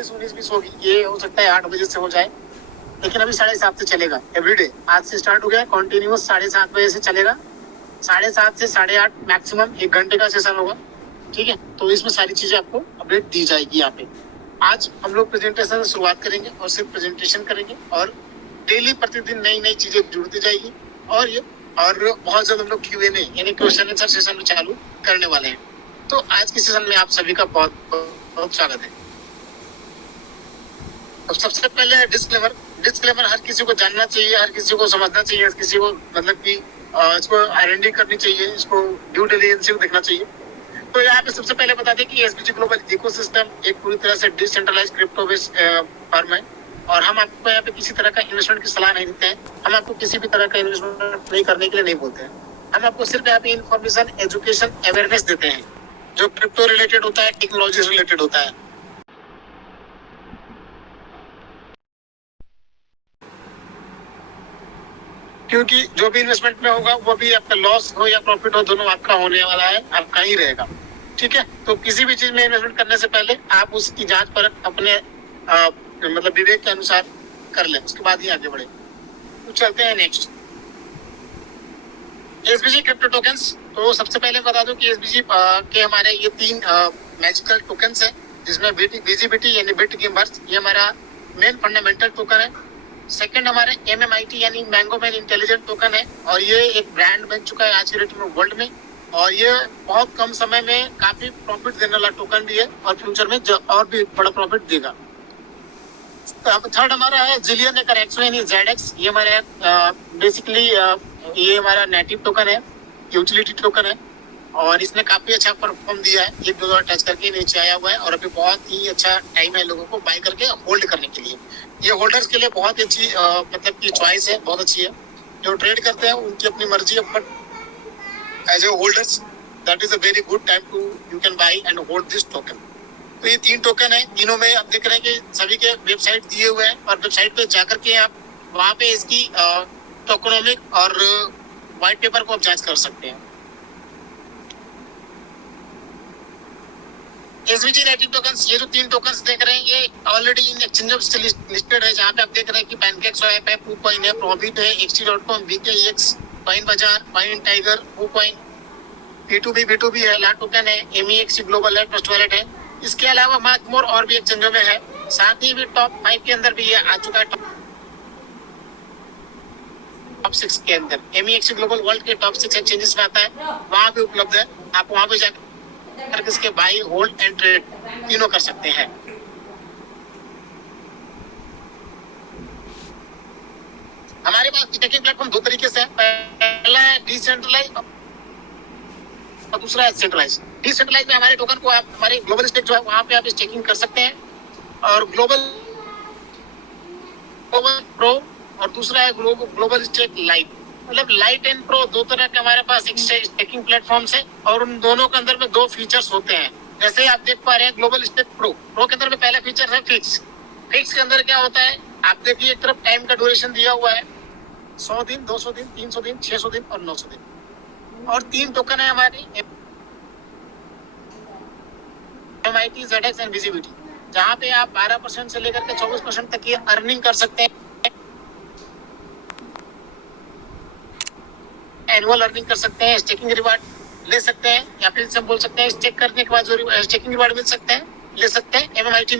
19-20 होगी, ये हो सकता है 8 बजे से हो जाए, लेकिन अभी 7:30 से चलेगा एवरीडे। आज से स्टार्ट हो गया, कंटिन्यूस 7:30 बजे से चलेगा, 7:30 से 8:30 मैक्सिमम 1 घंटे का सेशन होगा। ठीक है, तो इसमें सारी चीजें आपको अपडेट दी जाएगी। यहाँ पे आज हम लोग प्रेजेंटेशन से शुरुआत करेंगे और सिर्फ प्रेजेंटेशन करेंगे, और डेली प्रतिदिन नई नई चीजें जुड़ती जाएगी। और बहुत जल्द हम लोग Q&A यानी क्वेश्चन आंसर सेशन चालू करने वाले हैं। तो आज के सेशन में आप सभी का बहुत बहुत स्वागत है। अब सबसे पहले डिस्क्लेमर हर किसी को जानना चाहिए, हर किसी को समझना चाहिए, हर किसी को मतलब कि इसको R&D करनी चाहिए, इसको ड्यू डिलिजेंस को देखना चाहिए। तो यहाँ पे सबसे पहले बता दें कि SBG ग्लोबल इकोसिस्टम एक पूरी तरह से डिसेंट्रलाइज्ड क्रिप्टो बेस्ड फर्म है, और हम आपको यहाँ पे किसी तरह का इन्वेस्टमेंट की सलाह नहीं देते हैं। हम आपको किसी भी तरह का इन्वेस्टमेंट नहीं करने के लिए नहीं बोलते हैं। हम आपको सिर्फ यहाँ पे इन्फॉर्मेशन, एजुकेशन, अवेयरनेस देते हैं जो क्रिप्टो रिलेटेड होता है, टेक्नोलॉजी रिलेटेड होता है। क्योंकि जो भी इन्वेस्टमेंट में होगा वो भी आपका लॉस हो या प्रॉफिट हो, दोनों आपका होने वाला है, आपका ही रहेगा। ठीक है, तो किसी भी चीज में इन्वेस्टमेंट करने से पहले आप उसकी जांच परख अपने मतलब विवेक के अनुसार कर लें, उसके बाद ही आगे बढ़े। तो चलते हैं नेक्स्ट, SBG क्रिप्टो टोकन्स। तो सबसे पहले बता दूं कि SBG के हमारे ये 3 मैजिकल टोकन्स हैं, जिसमें VGBT यानी बिट गिम्बर्स, ये हमारा मेन फंडामेंटल टोकन है। सेकंड हमारे MMIT यानी मैंगो मैन इंटेलिजेंट टोकन है, और ये एक ब्रांड बन चुका है आज के डेट में वर्ल्ड में, और ये बहुत कम समय में काफी प्रॉफिट देने वाला टोकन भी है, और फ्यूचर में और भी बड़ा प्रॉफिट देगा। थर्ड हमारा है जिलियन एक्सो यानी ZX। ये हमारे बेसिकली ये हमारा नेटिव टोकन है, यूटिलिटी टोकन है, और इसने काफी अच्छा परफॉर्म दिया है। ये $2 टच करके नीचे आया हुआ है, और अभी बहुत ही अच्छा टाइम है लोगों को बाय करके होल्ड करने के लिए। ये होल्डर्स के लिए बहुत अच्छी मतलब की चॉइस है, बहुत अच्छी है। जो ट्रेड करते हैं उनकी अपनी मर्जी है, but as a holders that is a very good time to you can buy and hold this token. तो ये 3 टोकन है, तीनों में आप देख रहे हैं कि सभी के वेबसाइट दिए हुए हैं, और वेबसाइट पे जाकर के आप वहाँ पे इसकी टोकनोमिक और व्हाइट पेपर को आप जांच कर सकते हैं। SBG नेटिव टोकन्स, ये जो 3 टोकन्स देख रहे हैं ये ऑलरेडी इन एक्सचेंज से लिस्टेड है, जहाँ पे आप देख रहे हैं कि PancakeSwap है, KuCoin है, Probit है, XT.com, BKEX, कॉइन बाजार, कॉइन टाइगर, KuCoin, P2B है, ला टोकन है, MEXC ग्लोबल है, ट्रस्ट वॉलेट है। इसके अलावा मच मोर और भी एक्सचेंजों में है, साथ ही भी टॉप 5 के अंदर भी ये आ चुका है, टॉप 6 के अंदर MEXC ग्लोबल वर्ल्ड के टॉप 6 एक्सचेंजेस में आता है, वहाँ भी उपलब्ध है। आप वहाँ पे जाकर इसके बाई, होल्ड एंड ट्रेड तीनों कर सकते हैं। हमारे पास स्टेकिंग प्लेटफॉर्म 2 तरीके से है, पहला है डिसेंट्रलाइज और दूसरा है सेंट्रलाइज। डिसेंट्रलाइज में हमारे टोकन को आप हमारे ग्लोबल स्टेक जो है वहां पे आप स्टेकिंग कर सकते हैं, और ग्लोबल प्रो और दूसरा है ग्लोबल स्टेक लाइट। मतलब लाइट एंड प्रो 2 तरह के हमारे पास स्टेकिंग प्लेटफॉर्म्स है, और उन दोनों के अंदर में 2 फीचर्स होते हैं। जैसे आप देख पा रहे हैं ग्लोबल स्टेक प्रो के अंदर में पहला फीचर है फिक्स के अंदर क्या होता है, आप देखिए एक तरफ टाइम का ड्यूरेशन दिया हुआ है, 100 दिन, 200 दिन, 300 दिन, 600 दिन और 900 दिन। और 3 टोकन है हमारे MIT, ZX एंड VGBT, जहाँ पे आप 12% से लेकर के 24% तक की अर्निंग कर सकते हैं, एनुअल अर्निंग कर सकते हैं, स्टेकिंग रिवार्ड ले सकते हैं, या फिर से बोल सकते हैं स्टेक करने के बाद जो स्टेकिंग रिवार्ड मिल सकते हैं ले सकते हैं। MMIT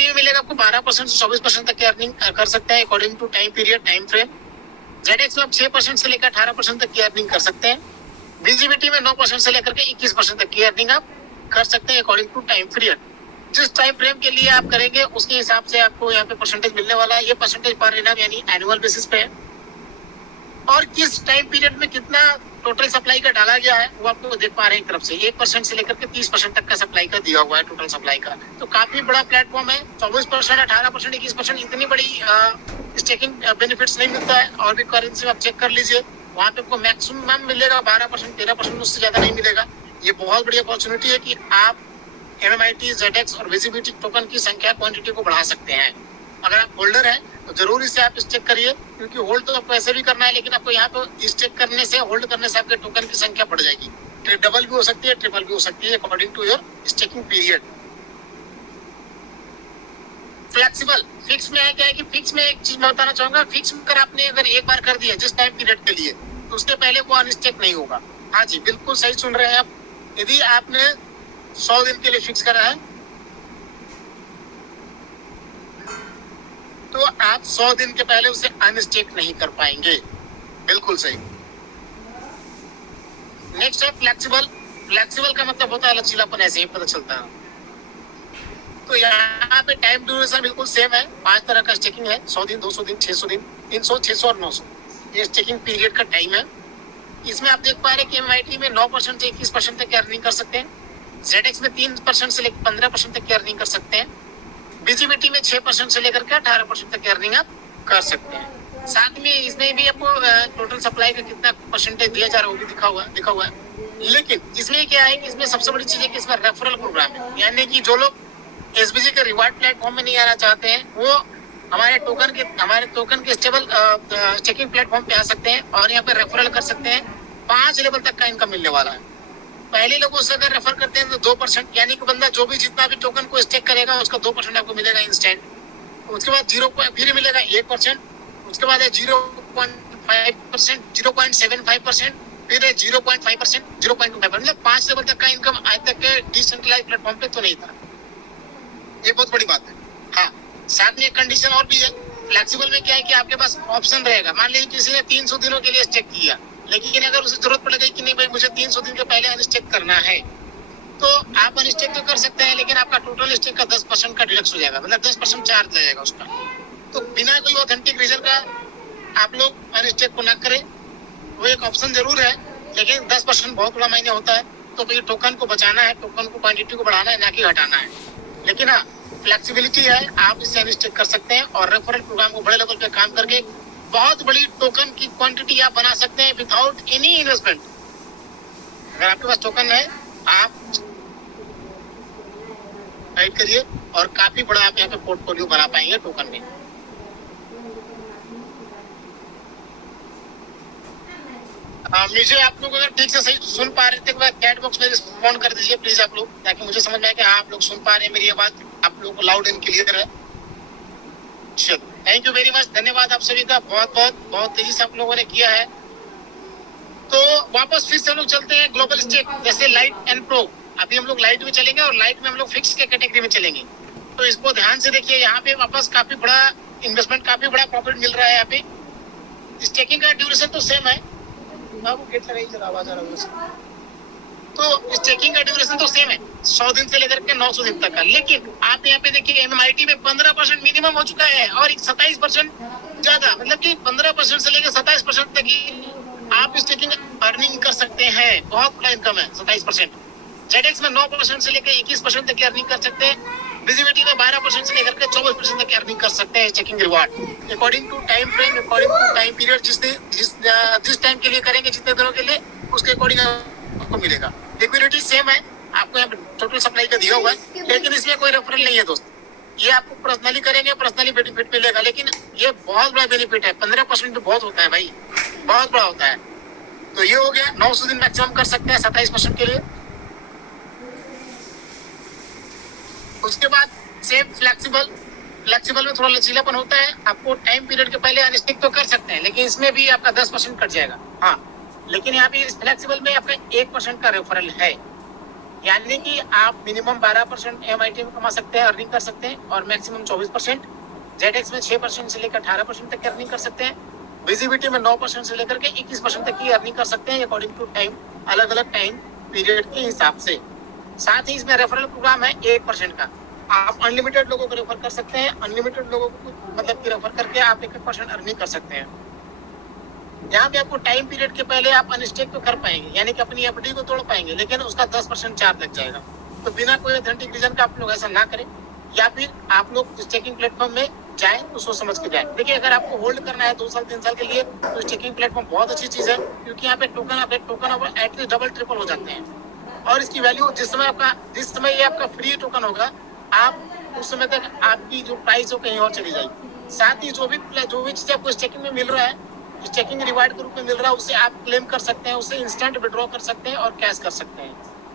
में मिलेगा आपको 12% से 24% तक की अर्निंग कर सकते हैं according to time period, time frame. ZX में आप 6% से लेकर 18% तक की अर्निंग कर सकते हैं। VGBT में 9% से लेकर के 21% तक की अर्निंग आप कर सकते हैं अकॉर्डिंग टू टाइम पीरियड। जिस टाइम फ्रेम के लिए आप करेंगे उसके हिसाब से आपको यहाँ पे परसेंटेज मिलने वाला है। ये परसेंटेज पर एनम यानी एनुअल बेसिस पे है, और किस टाइम पीरियड में कितना टोटल सप्लाई का डाला गया है वो आपको देख पा रहे हैं एक तरफ से 1% से लेकर के 30% तक का सप्लाई का दिया हुआ है टोटल सप्लाई का। तो काफी बड़ा प्लेटफॉर्म है। 24%, 18%, 21% इतनी बड़ी स्टेकिंग बेनिफिट्स नहीं मिलता है। और भी करेंसी आप चेक कर लीजिए, वहाँ पे आपको मैक्सिमम मिलेगा 12%, 13%, उससे ज्यादा नहीं मिलेगा। ये बहुत बड़ी अपॉर्चुनिटी है कि आप MMIT, ZX और VGBT टोकन की संख्या, क्वांटिटी को बढ़ा सकते हैं। अगर आप होल्डर हैं तो जरूर इसे आप स्टेक करिए, क्योंकि होल्ड तो आपको ऐसे भी करना है, लेकिन आपको यहाँ पे स्टेक करने से, होल्ड करने से आपके टोकन की संख्या बढ़ जाएगी। डबल भी हो सकती है, ट्रिपल भी हो सकती है according to your staking period. Flexible, fix में है क्या है कि फिक्स में एक चीज मैं बताना चाहूंगा, फिक्स में अगर आपने अगर एक बार कर दिया जिस टाइम पीरियड के लिए, तो उसके पहले वो अनस्टेक नहीं होगा। हाँ जी, बिल्कुल सही सुन रहे हैं आप। यदि आपने 100 दिन के लिए फिक्स करा है तो आप 100 दिन के पहले उसे अनस्टेक नहीं कर पाएंगे। बिल्कुल सही। नेक्स्ट है फ्लेक्सिबल। फ्लेक्सिबल का मतलब होता है लचीलापन, ऐसे ही पता चलता है। तो यहाँ पे टाइम ड्यूरेशन बिल्कुल सेम है। 5 तरह का स्टेकिंग है, 100 दिन, 200 दिन, 600 दिन, 300, 600 और 900। ये स्टेकिंग पीरियड का टाइम है। इसमें आप देख पा रहे हैं कि MIT में 9% से 21% तक की अर्निंग कर सकते हैं। ZX में 3% से लेकर 15% तक की अर्निंग कर सकते हैं। BGBT में 6% से लेकर के 18% तक की अर्निंग आप कर सकते हैं। साथ में इसमें भी आपको टोटल सप्लाई का कितना परसेंटेज दिया जा रहा है वो भी लिखा हुआ है। लेकिन इसमें क्या है कि इसमें सबसे बड़ी चीज है कि इसमें रेफरल प्रोग्राम है, यानी कि जो लोग SBG के रिवार्ड प्लेटफॉर्म में नहीं आना चाहते हैं वो हमारे टोकन के स्टेबल चेकिंग प्लेटफॉर्म पे आ सकते हैं और यहाँ पे रेफरल कर सकते हैं। 5 लेवल तक का इनकम मिलने वाला है। पहले लोगों से अगर रेफर करते हैं तो 2%, यानी कि बंदा जो भी जितना भी टोकन को स्टेक करेगा उसका 2% आपको मिलेगा इंस्टेंट। उसके बाद फिर मिलेगा 1%, उसके बाद है 0.5%, 0.75%, फिर है 0.5%, 0.25%, मतलब 5 लेवल तक का इनकम आज तक के डिसेंट्रलाइज प्लेटफॉर्म पे तो नहीं था। ये बहुत बड़ी बात है। हाँ, साथ में एक कंडीशन और भी है। फ्लेक्सिबल में क्या है कि आपके पास ऑप्शन रहेगा। मान लीजिए किसी ने 300 दिनों के लिए स्टेक किया, लेकिन अगर उसे जरूरत पड़ गई कि नहीं भाई मुझे 300 दिन के पहले अनस्टेक करना है, तो आप अनस्टेक तो कर सकते हैं, लेकिन आपका टोटल स्टेक का 10% का डिडक्ट हो जाएगा, मतलब 10% चार्ज लगेगा उसका। तो बिना कोई ऑथेंटिक रीजन का आप लोग अनस्टेक को ना करें। वो एक ऑप्शन जरूर है, लेकिन 10% बहुत बड़ा मायने होता है। तो भाई टोकन को बचाना है, टोकन को क्वांटिटी को बढ़ाना है, ना कि हटाना है। लेकिन हाँ, फ्लेक्सिबिलिटी है, आप इससे अनस्टेक कर सकते हैं और रेफरल प्रोग्राम को बड़े लेवल पे काम करके बहुत बड़ी टोकन की क्वांटिटी आप बना सकते हैं विदाउट एनी इन्वेस्टमेंट। अगर आपके पास टोकन है, आप राइट करिए और काफी बड़ा आप यहाँ पे पोर्टफोलियो बना पाएंगे टोकन में। मुझे आप लोग अगर ठीक से सही सुन पा रहे थे तो चैट बॉक्स में रिस्पॉन्ड कर दीजिए प्लीज आप लोग, ताकि मुझे समझ में आए कि हाँ आप लोग सुन पा रहे हैं मेरी आवाज, आप लोगों को लाउड एंड क्लियर है। थैंक यू वेरी मच, धन्यवाद आप सभी का। बहुत तेजी से आप लोगों ने किया है। तो वापस फिर से हम लोग चलते हैं ग्लोबल स्टेक, जैसे लाइट एंड प्रो। अभी हम लोग लाइट में चलेंगे और लाइट में हम लोग फिक्स के कैटेगरी में चलेंगे। तो इसको ध्यान से देखिए, यहाँ पे वापस काफी बड़ा इन्वेस्टमेंट, काफी बड़ा प्रॉफिट मिल रहा है। यहाँ पे स्टेकिंग का ड्यूरेशन तो सेम है। बाबू गेट लगाइए जरा, आवाज आ रहा है। तो स्टेकिंग का ड्यूरेशन तो सेम है, 100 दिन से लेकर के 900 दिन तक का। लेकिन आप यहाँ पे देखिए MIT में 15% मिनिमम हो चुका है और 27% ज्यादा, मतलब कि 15% से लेकर 27% तक ही आप स्टेकिंग अर्निंग कर सकते हैं। बहुत बड़ा इनकम है 27%। ZX में 9% से लेकर 21% तक की अर्निंग कर सकते हैं। विजिबिलिटी में 12% से लेकर के 24% तक की अर्निंग कर सकते हैं staking reward. According to time frame, according to time period, जिस टाइम के लिए करेंगे, जितने दिनों के लिए, उसके अकॉर्डिंग आपको मिलेगा। लिक्विडिटी सेम है, आपको यहाँ पे टोटल सप्लाई का दिया हुआ है, लेकिन इसमें कोई रेफरल नहीं है दोस्त। ये आपको पर्सनली करेंगे, पर्सनली बेनिफिट मिलेगा, लेकिन ये बहुत बड़ा बेनिफिट है। 15% तो बहुत होता है भाई, बहुत बड़ा होता है। तो ये हो गया, 900 दिन मैक्सिमम कर सकते हैं 27% के लिए। उसके बाद सेम फ्लेक्सिबल में थोड़ा लचीलापन होता है। आपको टाइम पीरियड के पहले अनस्टिक तो कर सकते हैं, लेकिन इसमें भी आपका 10% कट जाएगा। हाँ, लेकिन यहाँ पे फ्लेक्सिबल में आपका 1% का रेफरल है, यानी कि आप मिनिमम 12% MIT में कमा सकते हैं, अर्निंग कर सकते हैं, और मैक्सिमम 24%। ZX में 6% से लेकर 18% तक की अर्निंग कर सकते हैं। विजिबिलिटी में 9% से लेकर के 21% तक की अर्निंग कर सकते हैं, अकॉर्डिंग टू टाइम, अलग अलग टाइम पीरियड के हिसाब से। साथ ही इसमें रेफरल प्रोग्राम है 1% का। आप अनलिमिटेड लोगों को रेफर कर सकते हैं, अनलिमिटेड लोगों को मतलब कि रेफर करके आप 1% अर्निंग कर सकते हैं। यहाँ पे आपको टाइम पीरियड के पहले आप अनस्टेक तो कर पाएंगे, यानी कि अपनी FD को तोड़ पाएंगे, लेकिन उसका 10% चार्ज लग जाएगा। तो बिना कोई ऑथेंटिक रीजन का आप लोग ऐसा ना करें, या फिर आप लोग स्टेकिंग प्लेटफॉर्म में जाएं तो सोच समझ के जाएं। देखिए, अगर आपको होल्ड करना है 2 साल 3 साल के लिए, तो स्टेकिंग प्लेटफॉर्म बहुत अच्छी चीज है, क्योंकि यहाँ पे टोकन एटलीस्ट डबल ट्रिपल हो जाते हैं। और इसकी वैल्यू जिस समय ये आपका फ्री टोकन होगा, आप उस समय तक आपकी जो प्राइस हो कहीं और चली जाएगी। साथ ही जो भी चीज आपको स्टेकिंग में मिल रहा है, स्टेकिंग रिवार्ड के रूप में मिल रहा है, उसे आप क्लेम कर सकते हैं, उसे इंस्टेंट विड्रॉ कर सकते हैं और कैश कर सकते हैं।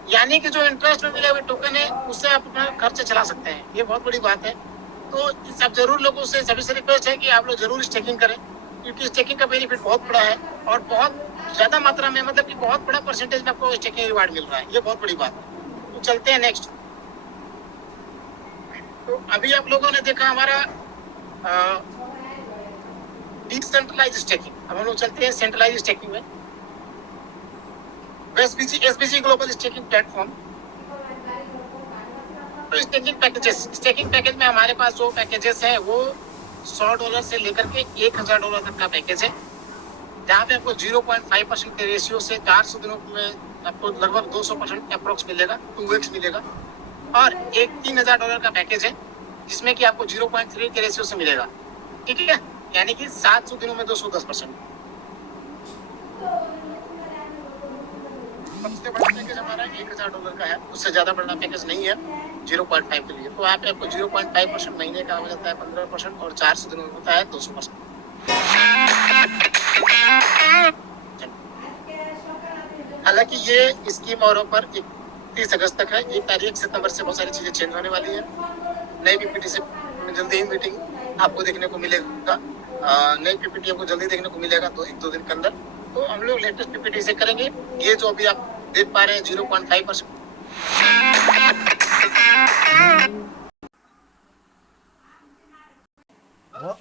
यानी कि जो इंटरेस्ट में मिले हुए टोकन है, उससे आप अपना खर्चा चला सकते हैं। ये बहुत बड़ी बात है। तो सब जरूर लोगों से सभी से रिक्वेस्ट है कि आप लोग जरूर स्टेकिंग करें, क्योंकि स्टेकिंग का बेनिफिट बहुत बड़ा है और बहुत ज्यादा मात्रा में, मतलब कि बहुत बड़ा परसेंटेज में आपको स्टेकिंग रिवार्ड मिल रहा है, ये बहुत बड़ी बात है। तो चलते हैं नेक्स्ट। तो अभी आप लोगों ने देखा हमारा डिसेंट्रलाइज स्टेकिंग, अब हम लोग चलते हैं सेंट्रलाइज स्टेकिंग में। SBG global staking platform. तो स्टेकिंग पैकेज में हमारे पास जो पैकेजेस है वो $100 से लेकर के $1000 तक का पैकेज है, जहाँ पे आपको 0.5% के रेशियो से 400 दिनों में आपको लगभग 200% अप्रोक्स मिलेगा, 2x मिलेगा। और एक $3000 का पैकेज है जिसमें कि आपको 0.3 के रेशियो से मिलेगा, ठीक है, यानी कि 700 दिनों में 210%। सबसे बड़ा पैकेज हमारा $1000 का है, उससे ज्यादा बड़ा पैकेज नहीं है 0.5 के लिए। तो यहाँ पे आपको 0.5% महीने का हो जाता है 15% और 400 दिनों में होता है 200%। हालांकि ये स्कीम और ऑफर 31 अगस्त तक है। 1 सितंबर से बहुत सारी चीजें चेंज होने वाली है। नई पीपीटी से जल्दी ही मीटिंग आपको देखने को मिलेगा, नई पीपीटी आपको जल्दी देखने को मिलेगा, तो 1-2 दिन के अंदर। तो हम लोग लेटेस्ट पीपीटी से करेंगे। ये जो अभी आप देख पा रहे हैं 0.5%।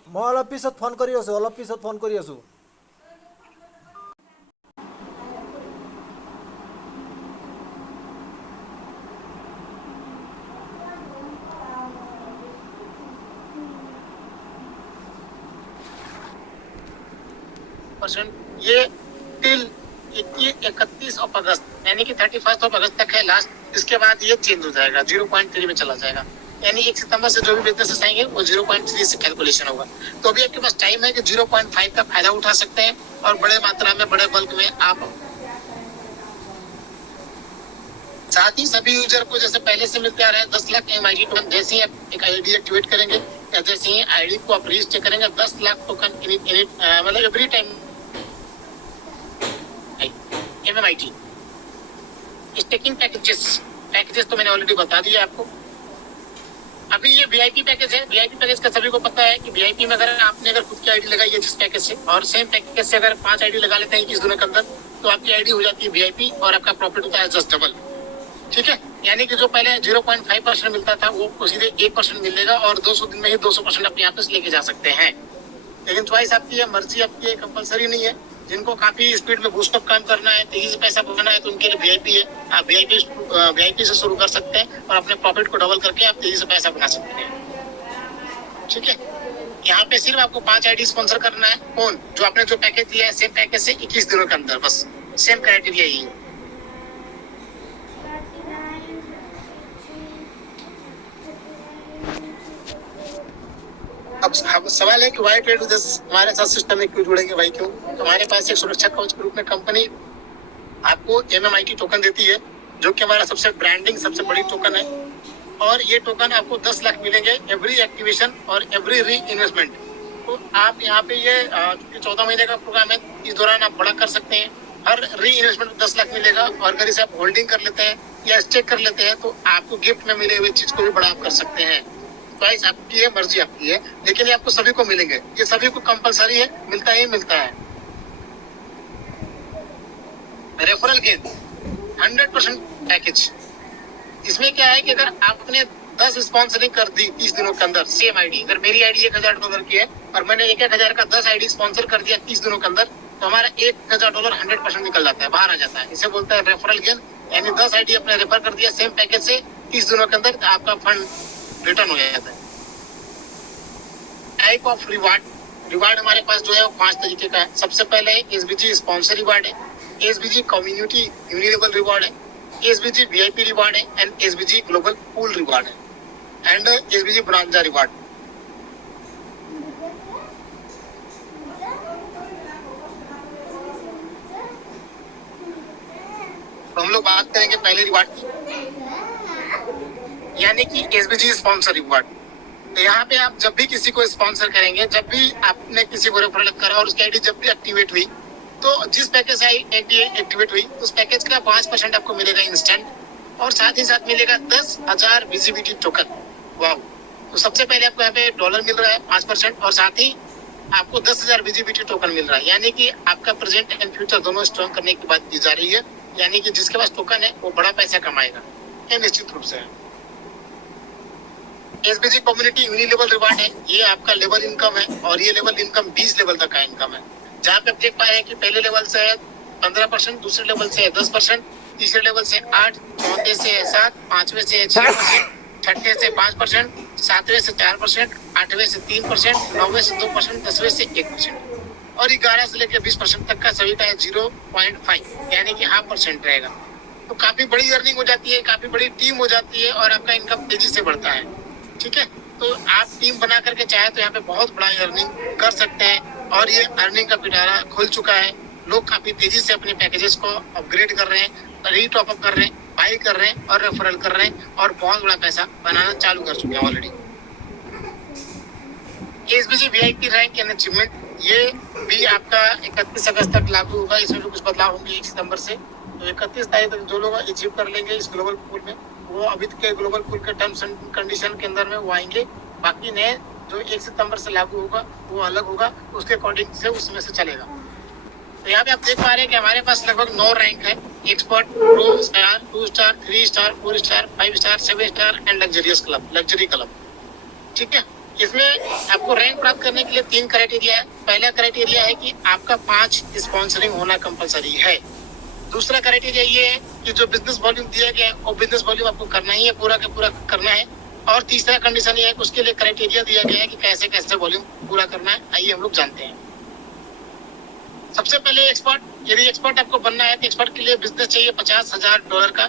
মই অলপ পিছত ফোন কৰি আছোঁ। ये टिल 31 अगस्त यानी कि 31 अगस्त तक है लास्ट। इसके बाद ये चेंज हो जाएगा, 0.3 में चला जाएगा, यानी 1 सितंबर से जो भी बिजनेस आएंगे वो 0.3 से कैलकुलेशन होगा। तो अभी आपके पास टाइम है कि 0.5 का फायदा उठा सकते हैं और बड़े मात्रा में, बड़े बल्क में आप। साथ ही सभी यूजर को जैसे पहले से मिलते आ रहे हैं 10 लाख MID टोकन। जैसे ही आप एक आईडी एक्टिवेट करेंगे या जैसे ही आईडी को आप रजिस्टर करेंगे 10 लाख टोकन मतलब every time MMIT staking packages तो मैंने ऑलरेडी बता दिया आपको। अभी ये VIP पैकेज है। VIP पैकेज का सभी को पता है कि VIP में अगर आपने खुद की आईडी लगाई है जिस पैकेज से, और सेम पैकेज से अगर 5 आईडी लगा लेते हैं 21 दिनों के अंदर, तो आपकी आईडी हो जाती है VIP और आपका प्रॉफिट होता है जस्ट डबल, ठीक है। यानी कि जो पहले 0.5% मिलता था वो सीधे 1% मिलेगा और 200 दिन में ही 200% अपने आप से लेके जा सकते हैं। लेकिन चॉइस आपकी है, मर्जी आपकी है, कंपलसरी नहीं है। जिनको काफी स्पीड में बूस्टअप काम करना है, तेजी से पैसा बनाना है, तो उनके लिए VIP है। आप VIP से शुरू कर सकते हैं और अपने प्रॉफिट को डबल करके आप तेजी से पैसा बना सकते हैं, ठीक है। यहाँ पे सिर्फ आपको 5 आईडी स्पॉन्सर करना है। कौन? जो आपने जो पैकेज दिया है सेम पैकेज से 21 दिनों के अंदर, बस सेम क्राइटेरिया ही है। अब सवाल है कि वाई ट्रेड हमारे साथ सिस्टम में क्यों जुड़ेंगे भाई? क्यों? तो हमारे पास एक सुरक्षा कवच के रूप में कंपनी आपको MMIT टोकन देती है, जो कि हमारा सबसे ब्रांडिंग सबसे बड़ी टोकन है। और ये टोकन आपको 10 लाख मिलेंगे एवरी एक्टिवेशन और एवरी री इन्वेस्टमेंट। तो आप यहाँ पे ये 14 महीने का प्रोग्राम है, इस दौरान आप बड़ा कर सकते हैं। हर री इन्वेस्टमेंट 10 लाख मिलेगा और अगर इसे आप होल्डिंग कर लेते हैं या स्टेक कर लेते हैं तो आपको गिफ्ट में मिले हुए चीज को भी बड़ा आप कर सकते हैं। प्राइस आपकी है, मर्जी आपकी है, लेकिन ये आपको सभी को मिलेंगे। ये सभी को कंपलसरी है, मिलता है। Referral gain 100% package. इसमें क्या है कि अगर आपने 10 स्पॉन्सरिंग कर दी 30 दिनों के अंदर, सेम आईडी, अगर मेरी आईडी $1000 की है और मैंने 1000 का 10 आईडी स्पॉन्सर कर दिया 30 दिनों के अंदर, तो हमारा $1000 100% निकल जाता है, बाहर आ जाता है। इसे बोलते हैं रेफरल गेन। यानी 10 आईडी अपने रेफर कर दिया सेम पैकेज से 30 दिनों के अंदर, तो आपका फंड रिटर्न हो जाता है। टाइप ऑफ रिवार्ड हमारे पास जो है वो 5 तरीके का है। सबसे पहले SBG स्पॉन्सर रिवार्ड है, SBG कम्युनिटी यूनिलेबल रिवार्ड है, SBG VIP रिवार्ड है and SBG global pool reward है एंड SBG ब्रांजा रिवार्ड। तो हम लोग बात करेंगे पहले रिवार्ड की, यानी कि SBG स्पॉन्सर रिवार्ड। तो यहाँ पे आप जब भी किसी को स्पॉन्सर करेंगे, जब भी आपने किसी को रेफरल करा और उसकी आईडी जब भी एक्टिवेट हुई, तो जिस पैकेज से एक्टिवेट हुई उस पैकेज का 5% आपको मिलेगा इंस्टेंट, और साथ ही साथ मिलेगा 10,000 विजिबिलिटी टोकन। वाह, तो सबसे पहले आपको यहाँ पे डॉलर मिल रहा है 5% और साथ ही आपको 10,000 विजिबिलिटी टोकन मिल रहा है, यानी कि आपका प्रेजेंट एंड फ्यूचर दोनों स्ट्रॉन्ग करने की बात की जा रही है, यानी कि जिसके पास टोकन है वो बड़ा पैसा कमाएगा, ये निश्चित रूप से है। एसबीजी कम्युनिटी यूनिलेवल रिवार्ड है, ये आपका लेवल इनकम है और ये लेवल इनकम 20 लेवल तक का इनकम है, जहाँ पे आप देख पा रहे हैं कि पहले लेवल से है 15%, दूसरे लेवल से है 10%, तीसरे लेवल से 8, चौथे से 7, पांचवे से 6%, छठे से 5%, सातवें से 4%, आठवें से 3%, नौवें से 2%, 10वें से 1% और 11 से लेकर 20% तक का सभी का 0.5 यानी कि 0.5% रहेगा। तो काफी बड़ी अर्निंग हो जाती है, काफी बड़ी टीम हो जाती है और आपका इनकम तेजी से बढ़ता है। ठीक है, तो आप टीम बना करके चाहे तो यहाँ पे बहुत बड़ा अर्निंग कर सकते हैं और ये अर्निंग का पिटारा खुल चुका है। लोग काफी तेजी से अपने पैकेजेस को अपग्रेड कर रहे हैं, रीटॉप अप कर रहे हैं, बाई कर रहे हैं और रेफरल कर रहे हैं और बहुत बड़ा पैसा बनाना चालू कर चुके हैं already. SBG VIP rank and achievement ये भी आपका 31 अगस्त तक लागू होगा, इसमें भी कुछ बदलाव होंगे 1 सितंबर से। तो 31 तारीख तक जो लोग अचीव कर लेंगे इस ग्लोबल पूल में, वो अभी के ग्लोबल पूल के टर्म्स एंड कंडीशन के अंदर में वो आएंगे। बाकी नए जो 1 सितंबर से लागू होगा वो अलग होगा, उसके अकॉर्डिंग से उसमें से चलेगा। तो यहाँ पे आप देख पा रहे हैं कि हमारे पास लगभग 9 रैंक है, expert, pro, star, 2 star, 3 star, 4 star, 5 star, 7 star and luxurious club, luxury club. ठीक है, इसमें आपको रैंक प्राप्त करने के लिए 3 क्राइटेरिया है। पहला क्राइटेरिया है कि आपका 5 स्पॉन्सरिंग होना कंपलसरी है। दूसरा क्राइटेरिया ये है कि जो बिजनेस वॉल्यूम दिया गया है वो बिजनेस वॉल्यूम आपको करना ही है, पूरा का पूरा करना है। और तीसरा कंडीशन ये है कि उसके लिए क्राइटेरिया दिया गया है कि कैसे कैसे वॉल्यूम पूरा करना है। आइए हम लोग जानते हैं। सबसे पहले एक्सपर्ट, यदि एक्सपर्ट आपको बनना है तो एक्सपर्ट के लिए बिजनेस चाहिए $50,000 का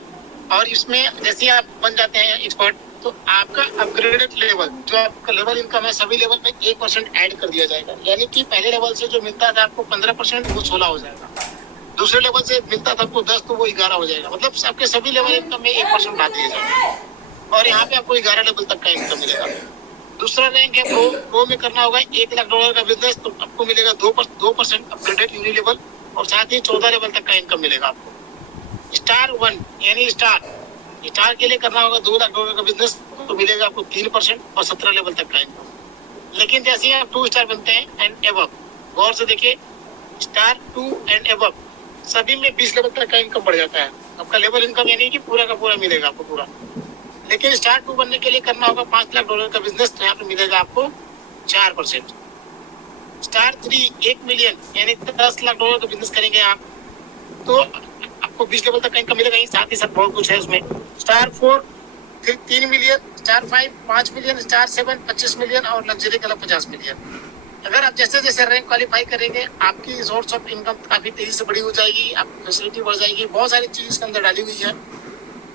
और इसमें जैसे आप बन जाते हैं एक्सपर्ट तो आपका अपग्रेडेड लेवल, जो आपका लेवल इनकम है सभी लेवल में 1% ऐड कर दिया जाएगा, यानी कि पहले लेवल से जो मिलता था आपको 15% वो 16 हो जाएगा, दूसरे लेवल से मिलता था आपको 10 तो वो 11 हो जाएगा, मतलब आपके सभी लेवल इनकम में 1% बढ़ा दिया जाएगा और यहाँ पे आपको 11 लेवल तक का इनकम मिलेगा। दूसरा रैंक है प्रो में करना होगा $1 लाख का बिजनेस, तो आपको मिलेगा 2% अपग्रेडेड यूनिलेवल और साथ ही 14 लेवल तक का इनकम मिलेगा आपको। स्टार 1 यानी स्टार के लिए करना होगा $2 लाख का बिजनेस, तो मिलेगा आपको 3% और 17 लेवल तक का इनकम। लेकिन जैसे ही आप 2 स्टार बनते हैं एंड एबव, गौर से देखिए, स्टार 2 एंड एबव सभी में 20 लेवल तक का इनकम बढ़ जाता है। आपका लेवल इनकम यानी कि पूरा का पूरा मिलेगा आपको पूरा। लेकिन स्टार 2 बनने के लिए करना होगा $5 लाख का बिजनेस, तो यहाँ पे मिलेगा आपको 4%। स्टार 3 1 मिलियन यानी $10 लाख का बिजनेस करेंगे आप तो आपको 20 लेवल तक का इनकम मिलेगा ही, साथ ही साथ बहुत कुछ है उसमें। स्टार 4 फिर 3 million, star 5 5 million, star 7 25 million और लग्जरी क्लब 50 मिलियन। अगर आप जैसे जैसे रैंक क्वालिफाई करेंगे आपकी सोर्स ऑफ इनकम काफी तेजी से बड़ी हो जाएगी, आपकी फैसिलिटी बढ़ जाएगी, बहुत सारी चीज इसके अंदर डाली हुई है,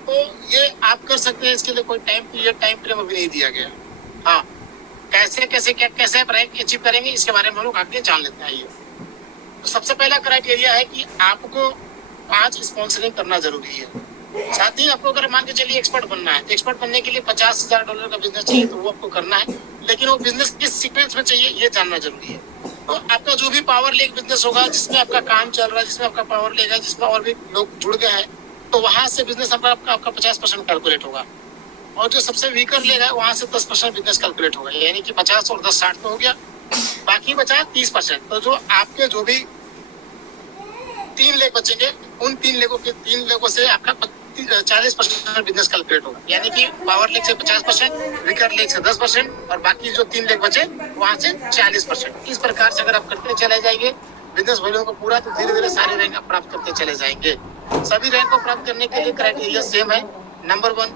तो ये आप कर सकते हैं। इसके लिए कोई टाइम फ्रेम अभी नहीं दिया गया। हाँ, कैसे आप रैंक अचीव करेंगे इसके बारे में हम लोग आगे जान लेते हैं। ये तो सबसे पहला क्राइटेरिया है कि आपको 5 स्पॉन्सरिंग करना जरूरी है। साथ ही आपको अगर मान के चलिए एक्सपर्ट बनना है, एक्सपर्ट बनने के लिए $50,000 का बिजनेस चाहिए, तो वो आपको करना है, लेकिन वो बिजनेस किस सीक्वेंस में चाहिए ये जानना जरूरी है। तो आपका जो भी पावर लेग बिजनेस होगा, जिसमें आपका काम चल रहा है, जिसमें आपका पावर लेगा, जिसमें और भी लोग जुड़ गए हैं, तो वहां से बिजनेस आपका 50% कैलकुलेट होगा और जो सबसे वीकर लेगा वहां से 10% बिजनेस कैलकुलेट होगा, यानी कि 50 और 10 60 तो हो गया, बाकी बचा 30%। तो जो आपके जो भी 3 लेग बचेंगे उन 3 लेगों से आपका 40% बिजनेस कैलकुलेट होगा, यानी कि पावर लेग से 50%, वीकर लेग से 10% और बाकी जो 3 लेग बचे वहां से 40%। इस प्रकार से अगर आप करते चले जाएंगे बिजनेस वॉल्यूम को पूरा, तो धीरे धीरे सारे रैंक आप प्राप्त करते चले जाएंगे। सभी रैंक को प्राप्त करने के लिए क्राइटेरिया सेम है। नंबर 1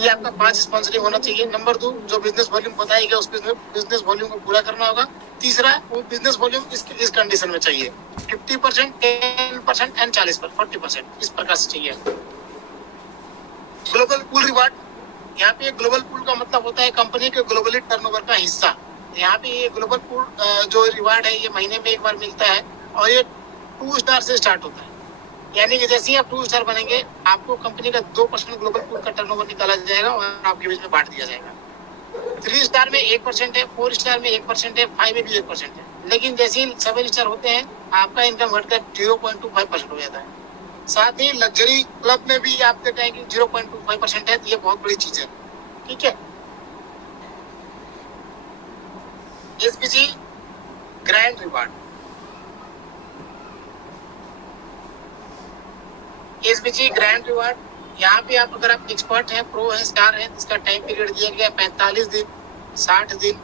ये आपका 5 स्पॉन्सरिंग होना चाहिए। नंबर 2 जो बिजनेस वॉल्यूम बताएगा उस बिजनेस वॉल्यूम को पूरा करना होगा। तीसरा वो बिजनेस वॉल्यूम इस कंडीशन में चाहिए 50%, 10% एंड 40% इस प्रकार से चाहिए। ग्लोबल पूल रिवार्ड, यहाँ पे ग्लोबल पूल का मतलब होता है कंपनी के ग्लोबली टर्नओवर का हिस्सा। यहाँ पे ये ग्लोबल पूल जो रिवार्ड है ये महीने में एक बार मिलता है और ये 2 स्टार से स्टार्ट होता है, यानी कि जैसे ही आप 2 स्टार बनेंगे आपको कंपनी का 2% ग्लोबल पूल का टर्नओवर निकाला जाएगा और आपके बीच में बांट दिया जाएगा। 3 स्टार में 1% है, 4 स्टार में 1% है, 5 में भी 1% है, लेकिन जैसे ही 7 स्टार होते हैं आपका इनकम घटकर 0.25% हो जाता है। साथ ही लग्जरी क्लब में भी आप देखते हैं कि 0.25% है, तो ये बहुत बड़ी चीज है। ठीक है, SBG grand reward, SBG grand reward, यहाँ पे आप अगर आप एक्सपर्ट हैं, प्रो हैं, स्टार हैं, इसका टाइम पीरियड दिया गया 45 दिन, 60 दिन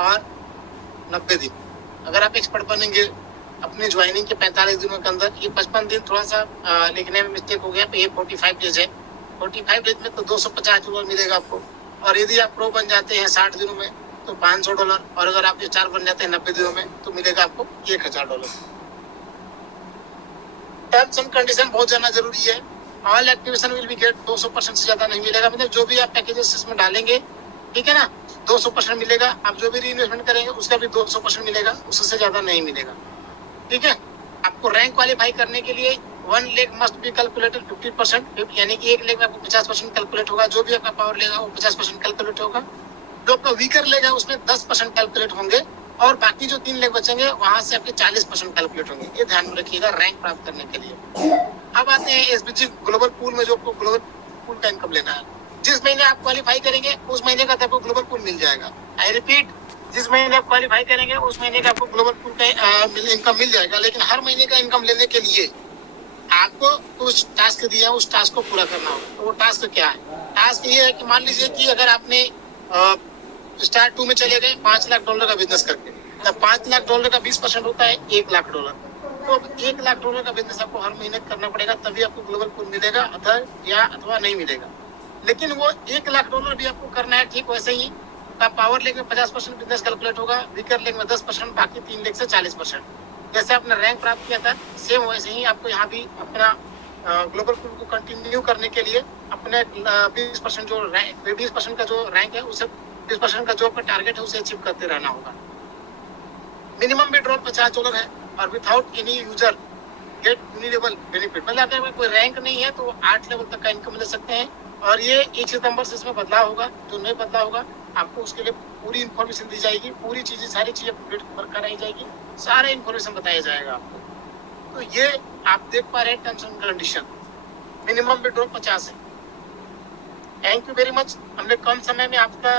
और 90 दिन। अगर आप एक्सपर्ट बनेंगे अपने ज्वाइनिंग के 45 दिनों के अंदर, ये 55 दिन थोड़ा सा लिखने में मिस्टेक हो गया, ये 45 डेज है। 45 डेज में तो $250 मिलेगा आपको, और यदि आप प्रो बन जाते हैं 60 दिनों में तो $500, और अगर आप स्टार बन जाते हैं 90 दिनों में तो मिलेगा आपको $1000। टर्म्स एंड कंडीशन बहुत जानना जरूरी है। All activation will be get 200% से ज्यादा नहीं मिलेगा, मतलब जो भी आप पैकेजेस इसमें डालेंगे, ठीक है ना, 200% मिलेगा। आप जो भी री इन्वेस्टमेंट करेंगे उसका भी 200% मिलेगा, उससे ज्यादा नहीं मिलेगा, ठीक है। आपको रैंक क्वालिफाई करने के लिए 1 लेग मस्ट बी कैलकुलेटेड 50%, यानी कि 1 लेग में आपको 50% कैलकुलेट होगा। जो भी आपका पावर लेगा वो 50% कैलकुलेट होगा। जो आपका वीकर लेगा उसमें 10% कैलकुलेट होंगे, और बाकी जो 3 लेग बचेंगे वहां से आपके 40% कैलकुलेट होंगे। ये ध्यान में रखिएगा रैंक प्राप्त करने के लिए। अब आते हैं एसबीजी ग्लोबल पूल में, जो आपको ग्लोबल पूल का इनकम लेना है। जिस महीने आप क्वालिफाई करेंगे उस महीने का आपको ग्लोबल पूल मिल जाएगा। आई रिपीट, जिस महीने आप क्वालिफाई करेंगे उस महीने का आपको ग्लोबल पूल का इनकम मिल जाएगा। लेकिन हर महीने का इनकम लेने के लिए आपको कुछ टास्क दिया है, उस टास्क को पूरा करना होगा। तो वो टास्क क्या है? टास्क ये है कि मान लीजिए कि अगर आपने स्टार 2 में चले गए $5 लाख का बिजनेस करके, तब $5 लाख का 20% होता है $1 लाख। तो $1 लाख का बिजनेस आपको हर महीने करना पड़ेगा, तभी आपको ग्लोबल पूल मिलेगा, अथवा नहीं मिलेगा। लेकिन वो $1 लाख भी आपको करना है, ठीक वैसे ही का पावर लेग में 50% बिजनेस कैलकुलेट होगा, वीकर लेग में 10%, बाकी 3 लेग से 40%। जैसे आपने रैंक प्राप्त किया था सेम वैसे ही आपको यहाँ भी अपना ग्लोबल पूल को कंटिन्यू करने के लिए अपने 20% का जो रैंक है उसे 20% का जो आपका टारगेट है उसे अचीव करते रहना होगा। मिनिमम विड्रॉल $50 है, और without any user get unilevel benefit, मतलब अगर कोई रैंक नहीं है तो 8 लेवल तक का इनकम ले सकते हैं। और ये 1 सितंबर से इसमें बदलाव होगा। जो नहीं बदलाव होगा आपको उसके लिए पूरी इन्फॉर्मेशन दी जाएगी, पूरी चीजें, सारी चीजें अपडेट कराई जाएगी, सारा इन्फॉर्मेशन बताया जाएगा आपको। तो ये आप देख पा रहे हैं terms and condition. Minimum withdrawal 50 है। Thank you very much. हमने कम समय में आपका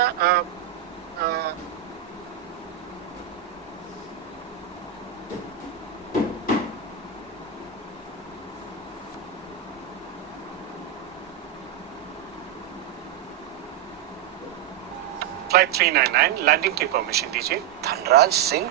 फ्लाइट 399 लैंडिंग की परमिशन दीजिए। धनराज सिंह